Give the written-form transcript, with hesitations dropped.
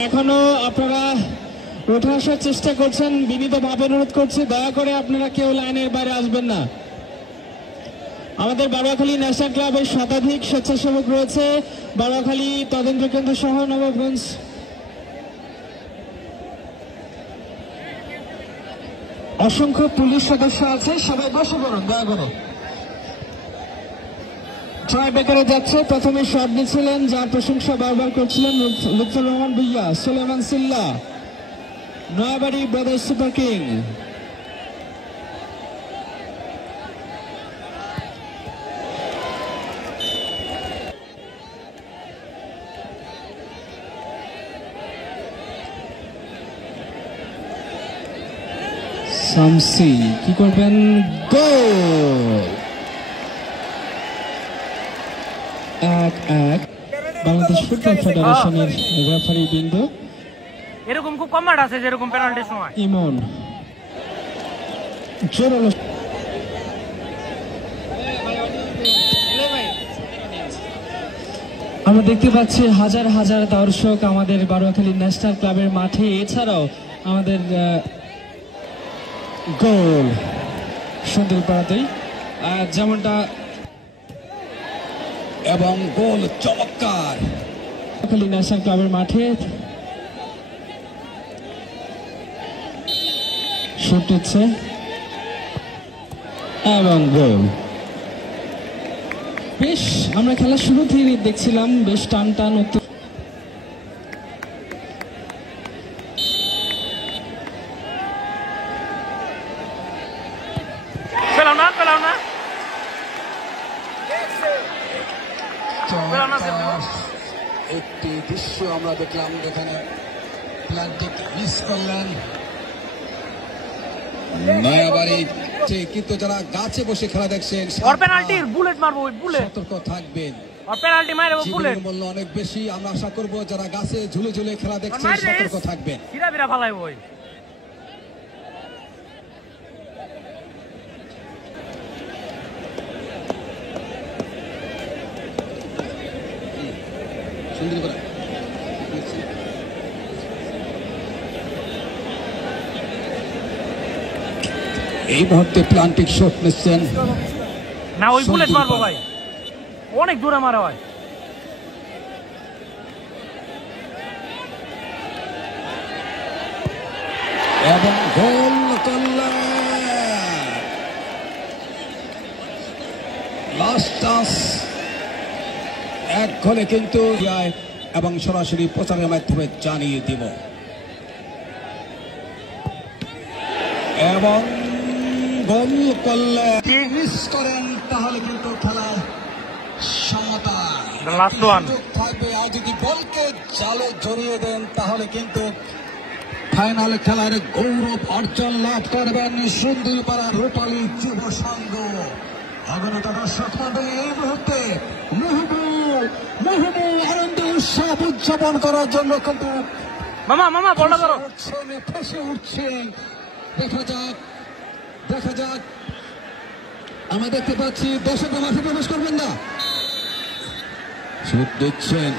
এখনো আপনারা উঠে আসার চেষ্টা করছেন, বিনীতভাবে অনুরোধ করছি দয়া করে আপনারা কেউ লাইনের বাইরে আসবেন না। আমাদের বারোয়াখালী ন্যাশনাল ক্লাবের শতাধিক স্বেচ্ছাসেবক রয়েছে, বারোয়াখালী তদন্ত কেন্দ্র সহ নবাবগঞ্জ অসংখ্য পুলিশ সদস্য আছে, সবাই বসে পড়ুন দয়া করে। ট্রাই বেকারে যাচ্ছে, প্রথমে শট দিচ্ছিলেন যার প্রশংসা বারবার করছিলেন Lutfar Rahman Bhuiyan, Sulayman Sillah, Nayabari brothers super king. Shamsi কি করবেন? গোল! 1-1 বাংলাদেশ ফুটবল ফেডারেশনের রেফারি বিন্দু। এরকম খুব কম মাঠ আছে যেরকম পেনাল্টির সময়। ইমন জোরালো, আমরা দেখতে পাচ্ছি হাজার হাজার দর্শক আমাদের বারোয়াখালী ন্যাশনাল ক্লাবের মাঠে। এছাড়াও আমাদের গোল সুন্দর পাড়াতেই যেমনটা, এবং গোল চমৎকার বারোয়াখালী ন্যাশনাল ক্লাবের মাঠে শুট হচ্ছে এবং গোল। বেশ আমরা খেলা শুরু থেকে দেখছিলাম বেশ টান টান উত্তর। একটি দৃশ্য আমরা দেখলাম যেখানে প্লান্টিক মিস করলেন নয়াবাড়ি, কিন্তু যারা গাছে বসে খেলা দেখছেন সতর্ক থাকবেন, জীবনের মূল্য অনেক বেশি। আমরা আশা করব যারা গাছে ঝুলে ঝুলে খেলা দেখছেন সতর্ক থাকবেন। এই মুহূর্তে প্লান্টিক শট নিচ্ছেন না, ওই বুলেট মারবো ভাই, অনেক দূরে মারা হয়। এবং গোল করলেন লাস্ট চান্স, এক গোলে কিন্তু এবং সরাসরি প্রচারের মাধ্যমে জানিয়ে দিব। এবং গোল করলে মিস করেন তাহলে কিন্তু খেলার সমতা থাকবে, আর যদি বলকে জালে জড়িয়ে দেন তাহলে কিন্তু ফাইনাল খেলার গৌরব অর্জন লাভ করবেন সুন্দরপাড়া রূপালী যুব সংঘ। অগণিত দর্শক মণ্ডলী এই মুহূর্তে আনন্দ উৎসব উদযাপন করার জন্য কিন্তু ফেসে উঠছেন। দেখা যাক আমরা দেখতে পাচ্ছি দর্শক মাঠে প্রবেশ করবেন না, শুট দিচ্ছেন।